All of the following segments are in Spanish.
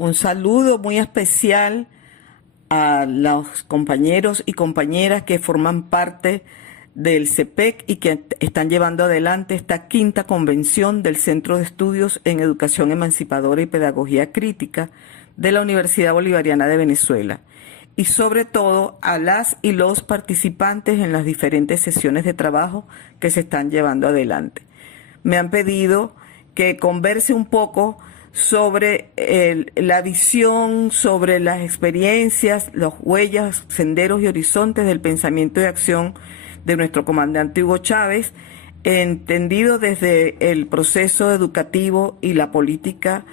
Un saludo muy especial a los compañeros y compañeras que forman parte del CEPEC y que están llevando adelante esta quinta convención del Centro de Estudios en Educación Emancipadora y Pedagogía Crítica de la Universidad Bolivariana de Venezuela, y sobre todo a las y los participantes en las diferentes sesiones de trabajo que se están llevando adelante. Me han pedido que converse un poco sobre la visión, sobre las experiencias, las huellas, senderos y horizontes del pensamiento y acción de nuestro comandante Hugo Chávez, entendido desde el proceso educativo y la política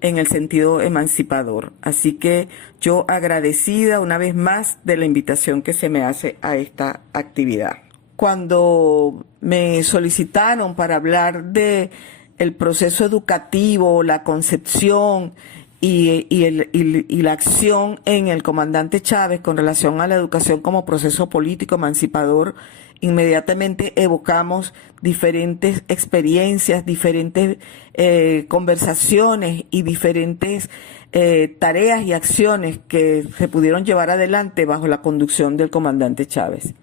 en el sentido emancipador. Así que yo agradecida una vez más de la invitación que se me hace a esta actividad. Cuando me solicitaron para hablar de el proceso educativo, la concepción y la acción en el comandante Chávez con relación a la educación como proceso político emancipador, inmediatamente evocamos diferentes experiencias, diferentes conversaciones y diferentes tareas y acciones que se pudieron llevar adelante bajo la conducción del comandante Chávez.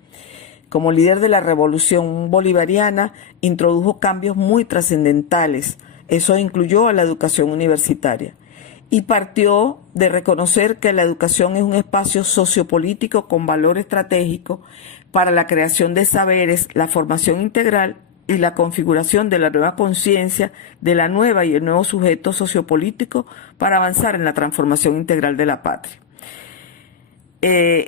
Como líder de la revolución bolivariana, introdujo cambios muy trascendentales. Eso incluyó a la educación universitaria. Y partió de reconocer que la educación es un espacio sociopolítico con valor estratégico para la creación de saberes, la formación integral y la configuración de la nueva conciencia, de la nueva y el nuevo sujeto sociopolítico para avanzar en la transformación integral de la patria.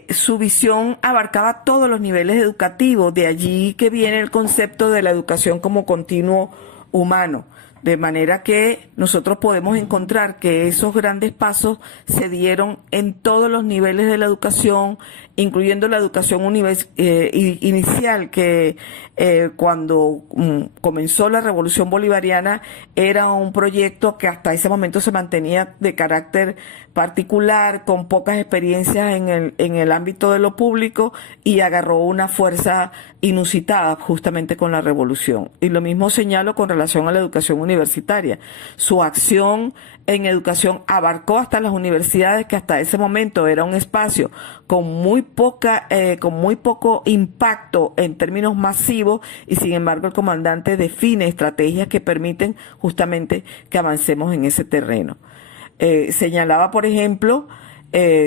Su visión abarcaba todos los niveles educativos, de allí que viene el concepto de la educación como continuo humano, de manera que nosotros podemos encontrar que esos grandes pasos se dieron en todos los niveles de la educación, incluyendo la educación inicial, que cuando comenzó la Revolución Bolivariana era un proyecto que hasta ese momento se mantenía de carácter particular, con pocas experiencias en el ámbito de lo público, y agarró una fuerza inusitada justamente con la revolución. Y lo mismo señalo con relación a la educación universitaria. Su acción en educación abarcó hasta las universidades, que hasta ese momento era un espacio con muy poco impacto en términos masivos, y sin embargo el comandante define estrategias que permiten justamente que avancemos en ese terreno. Señalaba, por ejemplo,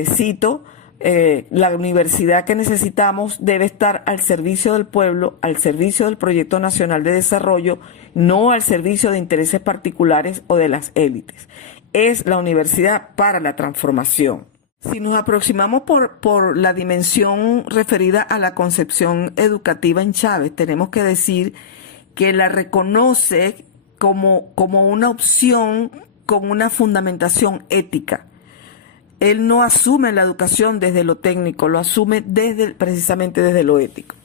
cito, la universidad que necesitamos debe estar al servicio del pueblo, al servicio del proyecto nacional de desarrollo, no al servicio de intereses particulares o de las élites. Es la universidad para la transformación. Si nos aproximamos por la dimensión referida a la concepción educativa en Chávez, tenemos que decir que la reconoce como una opción con una fundamentación ética. Él no asume la educación desde lo técnico, lo asume precisamente desde lo ético.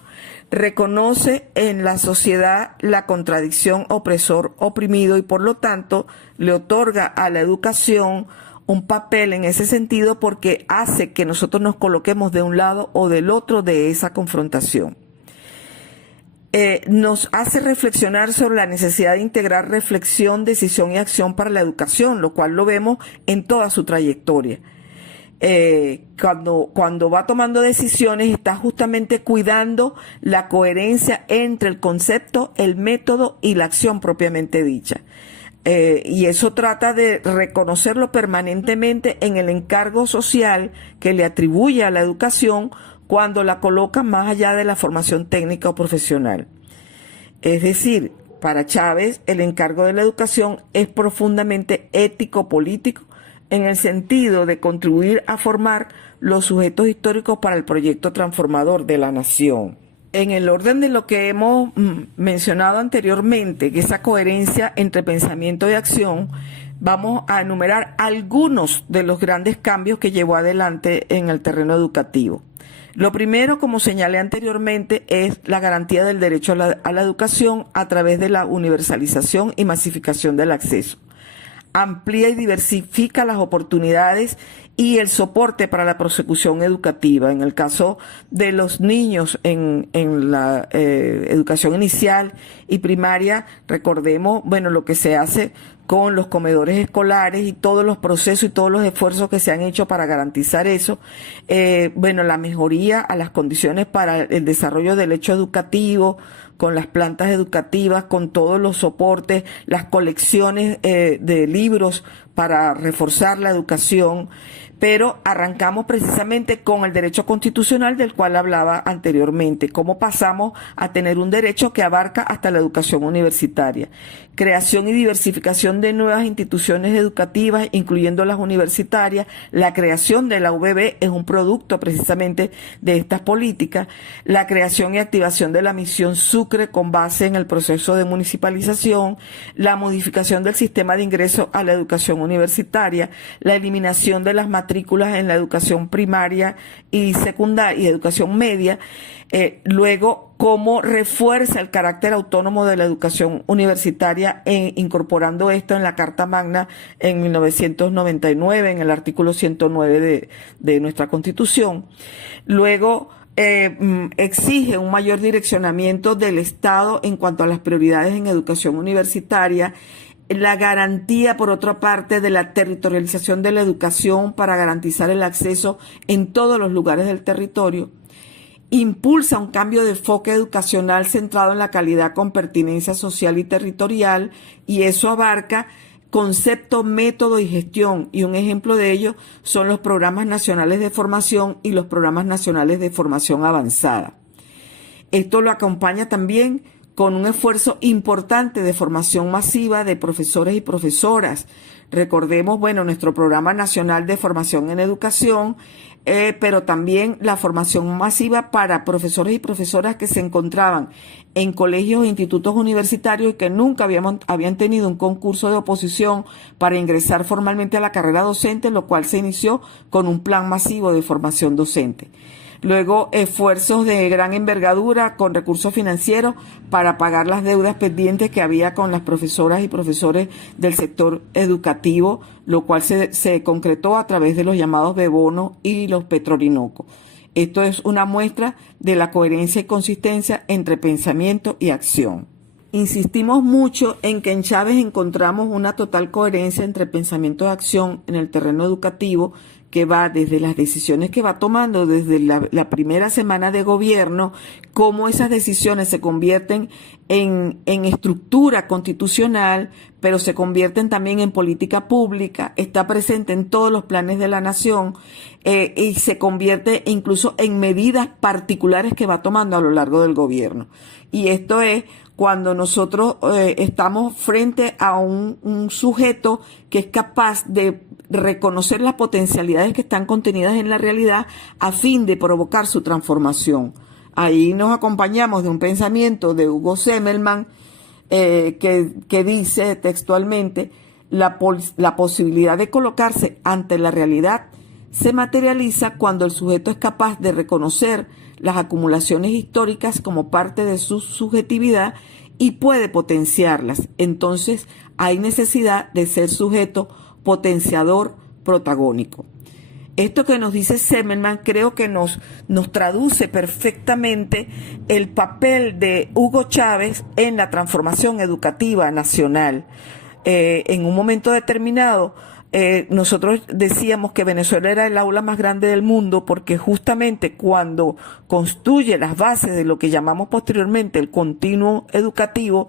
Reconoce en la sociedad la contradicción opresor-oprimido, y por lo tanto le otorga a la educación un papel en ese sentido, porque hace que nosotros nos coloquemos de un lado o del otro de esa confrontación. Nos hace reflexionar sobre la necesidad de integrar reflexión, decisión y acción para la educación, lo cual lo vemos en toda su trayectoria. Cuando va tomando decisiones, está justamente cuidando la coherencia entre el concepto, el método y la acción propiamente dicha. Y eso trata de reconocerlo permanentemente en el encargo social que le atribuye a la educación cuando la coloca más allá de la formación técnica o profesional. Es decir, para Chávez el encargo de la educación es profundamente ético-político, en el sentido de contribuir a formar los sujetos históricos para el proyecto transformador de la nación. En el orden de lo que hemos mencionado anteriormente, que esa coherencia entre pensamiento y acción, vamos a enumerar algunos de los grandes cambios que llevó adelante en el terreno educativo. Lo primero, como señalé anteriormente, es la garantía del derecho a la educación a través de la universalización y masificación del acceso. Amplía y diversifica las oportunidades y el soporte para la prosecución educativa. En el caso de los niños en la educación inicial y primaria, recordemos, lo que se hace con los comedores escolares y todos los procesos y todos los esfuerzos que se han hecho para garantizar eso. Bueno, la mejoría a las condiciones para el desarrollo del hecho educativo, con las plantas educativas, con todos los soportes, las colecciones de libros para reforzar la educación, pero arrancamos precisamente con el derecho constitucional del cual hablaba anteriormente, cómo pasamos a tener un derecho que abarca hasta la educación universitaria. Creación y diversificación de nuevas instituciones educativas, incluyendo las universitarias. La creación de la UBB es un producto precisamente de estas políticas. La creación y activación de la misión Sucre con base en el proceso de municipalización. La modificación del sistema de ingreso a la educación universitaria. La eliminación de las matrículas en la educación primaria y secundaria y educación media. Luego, cómo refuerza el carácter autónomo de la educación universitaria incorporando esto en la Carta Magna en 1999, en el artículo 109 de nuestra Constitución. Luego, exige un mayor direccionamiento del Estado en cuanto a las prioridades en educación universitaria, la garantía, por otra parte, de la territorialización de la educación para garantizar el acceso en todos los lugares del territorio. Impulsa un cambio de enfoque educacional centrado en la calidad con pertinencia social y territorial, y eso abarca concepto, método y gestión, y un ejemplo de ello son los programas nacionales de formación y los programas nacionales de formación avanzada. Esto lo acompaña también con un esfuerzo importante de formación masiva de profesores y profesoras. Recordemos, bueno, nuestro programa nacional de formación en educación, pero también la formación masiva para profesores y profesoras que se encontraban en colegios e institutos universitarios y que nunca habían tenido un concurso de oposición para ingresar formalmente a la carrera docente, lo cual se inició con un plan masivo de formación docente. Luego, esfuerzos de gran envergadura con recursos financieros para pagar las deudas pendientes que había con las profesoras y profesores del sector educativo, lo cual se concretó a través de los llamados Bebono y los Petrorinocos. Esto es una muestra de la coherencia y consistencia entre pensamiento y acción. Insistimos mucho en que en Chávez encontramos una total coherencia entre pensamiento y acción en el terreno educativo, que va desde las decisiones que va tomando desde la primera semana de gobierno, cómo esas decisiones se convierten en estructura constitucional, pero se convierten también en política pública, está presente en todos los planes de la nación y se convierte incluso en medidas particulares que va tomando a lo largo del gobierno. Y esto es cuando nosotros estamos frente a un sujeto que es capaz de reconocer las potencialidades que están contenidas en la realidad a fin de provocar su transformación. Ahí nos acompañamos de un pensamiento de Hugo Semmelmann que dice textualmente: la posibilidad de colocarse ante la realidad se materializa cuando el sujeto es capaz de reconocer las acumulaciones históricas como parte de su subjetividad y puede potenciarlas. Entonces hay necesidad de ser sujeto potenciador protagónico. Esto que nos dice Semmelmann creo que nos traduce perfectamente el papel de Hugo Chávez en la transformación educativa nacional. En un momento determinado, nosotros decíamos que Venezuela era el aula más grande del mundo porque justamente cuando construye las bases de lo que llamamos posteriormente el continuo educativo,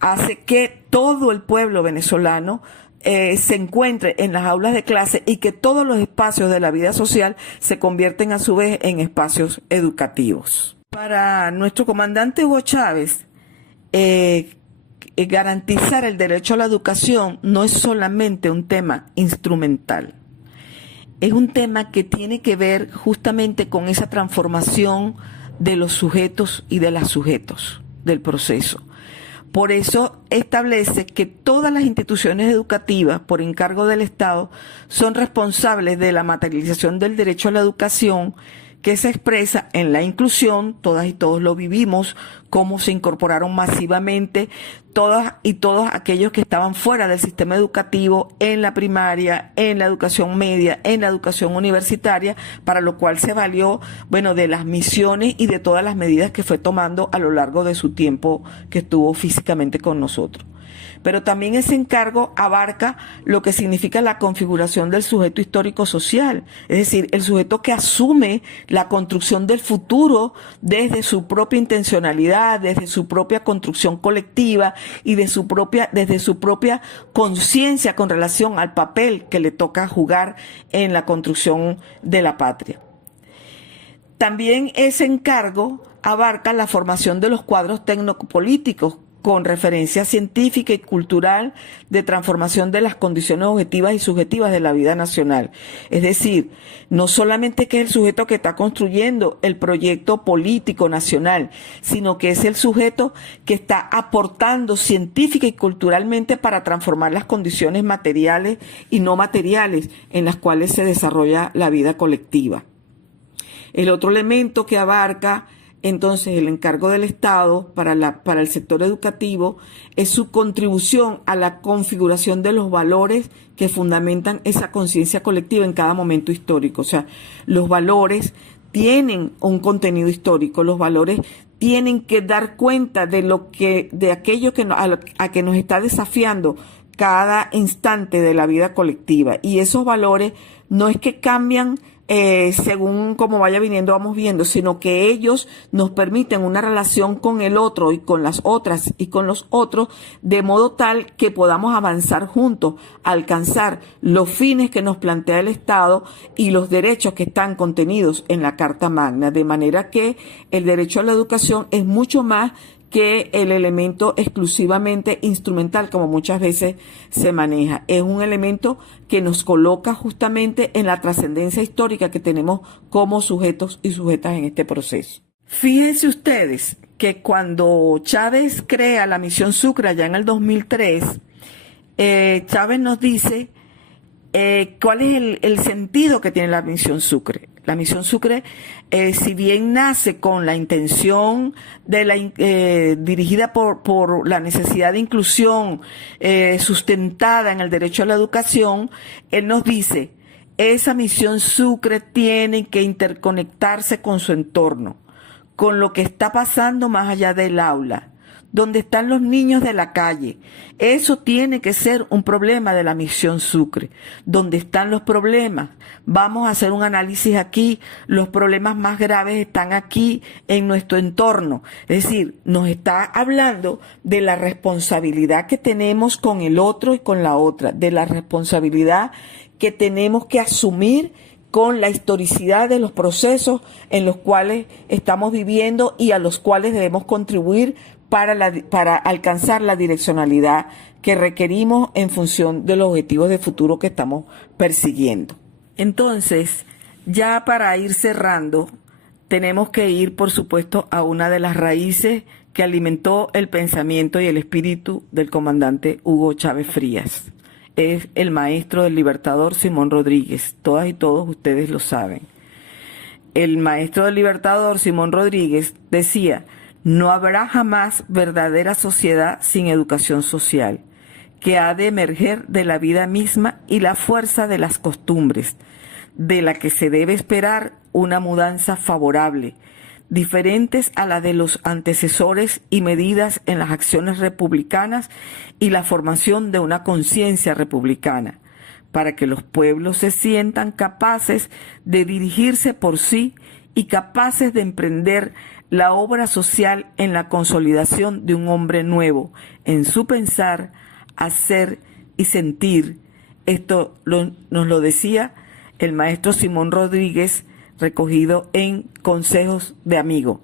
hace que todo el pueblo venezolano se encuentre en las aulas de clase y que todos los espacios de la vida social se convierten a su vez en espacios educativos. Para nuestro comandante Hugo Chávez, garantizar el derecho a la educación no es solamente un tema instrumental, es un tema que tiene que ver justamente con esa transformación de los sujetos y de las sujetos del proceso. Por eso establece que todas las instituciones educativas, por encargo del Estado, son responsables de la materialización del derecho a la educación, que se expresa en la inclusión. Todas y todos lo vivimos, cómo se incorporaron masivamente todas y todos aquellos que estaban fuera del sistema educativo en la primaria, en la educación media, en la educación universitaria, para lo cual se valió, bueno, de las misiones y de todas las medidas que fue tomando a lo largo de su tiempo que estuvo físicamente con nosotros. pero también ese encargo abarca lo que significa la configuración del sujeto histórico social, es decir, el sujeto que asume la construcción del futuro desde su propia intencionalidad, desde su propia construcción colectiva y desde su propia conciencia con relación al papel que le toca jugar en la construcción de la patria. También ese encargo abarca la formación de los cuadros tecnopolíticos con referencia científica y cultural de transformación de las condiciones objetivas y subjetivas de la vida nacional. Es decir, no solamente que es el sujeto que está construyendo el proyecto político nacional, sino que es el sujeto que está aportando científica y culturalmente para transformar las condiciones materiales y no materiales en las cuales se desarrolla la vida colectiva. El otro elemento que abarca entonces el encargo del Estado para el sector educativo es su contribución a la configuración de los valores que fundamentan esa conciencia colectiva en cada momento histórico. O sea, los valores tienen un contenido histórico, los valores tienen que dar cuenta de aquello a que nos está desafiando cada instante de la vida colectiva. Y esos valores no es que cambian según como vaya viniendo, vamos viendo, sino que ellos nos permiten una relación con el otro y con las otras y con los otros, de modo tal que podamos avanzar juntos, alcanzar los fines que nos plantea el Estado y los derechos que están contenidos en la Carta Magna, de manera que el derecho a la educación es mucho más que el elemento exclusivamente instrumental, como muchas veces se maneja. Es un elemento que nos coloca justamente en la trascendencia histórica que tenemos como sujetos y sujetas en este proceso. Fíjense ustedes que cuando Chávez crea la Misión Sucre allá en el 2003, Chávez nos dice cuál es el sentido que tiene la Misión Sucre. La Misión Sucre, si bien nace con la intención de dirigida por la necesidad de inclusión sustentada en el derecho a la educación, él nos dice, esa Misión Sucre tiene que interconectarse con su entorno, con lo que está pasando más allá del aula, donde están los niños de la calle. Eso tiene que ser un problema de la Misión Sucre. ¿Dónde están los problemas? Vamos a hacer un análisis aquí. Los problemas más graves están aquí en nuestro entorno. Es decir, nos está hablando de la responsabilidad que tenemos con el otro y con la otra, de la responsabilidad que tenemos que asumir con la historicidad de los procesos en los cuales estamos viviendo y a los cuales debemos contribuir para alcanzar la direccionalidad que requerimos en función de los objetivos de futuro que estamos persiguiendo. Entonces, ya para ir cerrando, tenemos que ir, por supuesto, a una de las raíces que alimentó el pensamiento y el espíritu del comandante Hugo Chávez Frías. Es el maestro del libertador Simón Rodríguez. Todas y todos ustedes lo saben. El maestro del libertador Simón Rodríguez decía: no habrá jamás verdadera sociedad sin educación social, que ha de emerger de la vida misma y la fuerza de las costumbres, de la que se debe esperar una mudanza favorable, diferentes a la de los antecesores y medidas en las acciones republicanas y la formación de una conciencia republicana, para que los pueblos se sientan capaces de dirigirse por sí y capaces de emprender la obra social en la consolidación de un hombre nuevo, en su pensar, hacer y sentir. Esto nos lo decía el maestro Simón Rodríguez, recogido en Consejos de Amigo.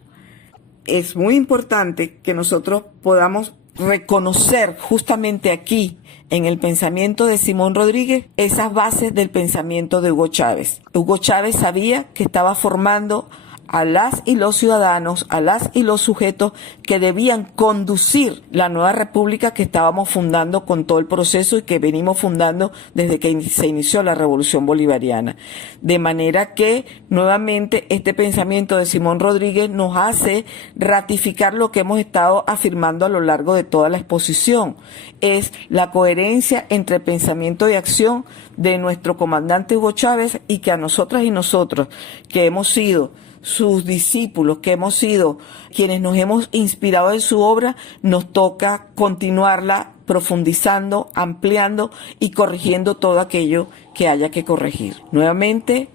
Es muy importante que nosotros podamos reconocer justamente aquí, en el pensamiento de Simón Rodríguez, esas bases del pensamiento de Hugo Chávez. Hugo Chávez sabía que estaba formando a las y los ciudadanos, a las y los sujetos que debían conducir la nueva república que estábamos fundando con todo el proceso y que venimos fundando desde que se inició la Revolución Bolivariana. De manera que, nuevamente, este pensamiento de Simón Rodríguez nos hace ratificar lo que hemos estado afirmando a lo largo de toda la exposición. Es la coherencia entre pensamiento y acción de nuestro comandante Hugo Chávez, y que a nosotras y nosotros, que hemos sido sus discípulos, que hemos sido quienes nos hemos inspirado en su obra, nos toca continuarla profundizando, ampliando y corrigiendo todo aquello que haya que corregir. Nuevamente,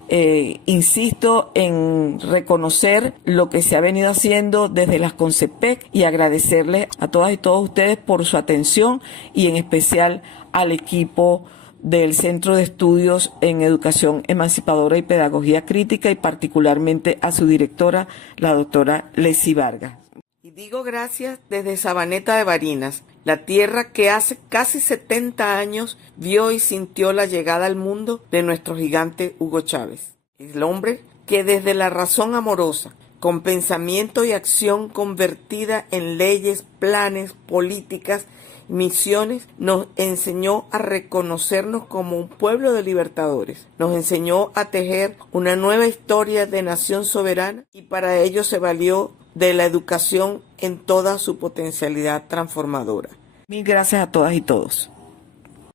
insisto en reconocer lo que se ha venido haciendo desde las CONCEPEC y agradecerles a todas y todos ustedes por su atención y en especial al equipo del Centro de Estudios en Educación Emancipadora y Pedagogía Crítica y particularmente a su directora, la doctora Leslie Vargas. Y digo gracias desde Sabaneta de Barinas, la tierra que hace casi 70 años vio y sintió la llegada al mundo de nuestro gigante Hugo Chávez. El hombre que desde la razón amorosa, con pensamiento y acción convertida en leyes, planes, políticas, misiones, nos enseñó a reconocernos como un pueblo de libertadores. Nos enseñó a tejer una nueva historia de nación soberana y para ello se valió de la educación en toda su potencialidad transformadora. Mil gracias a todas y todos.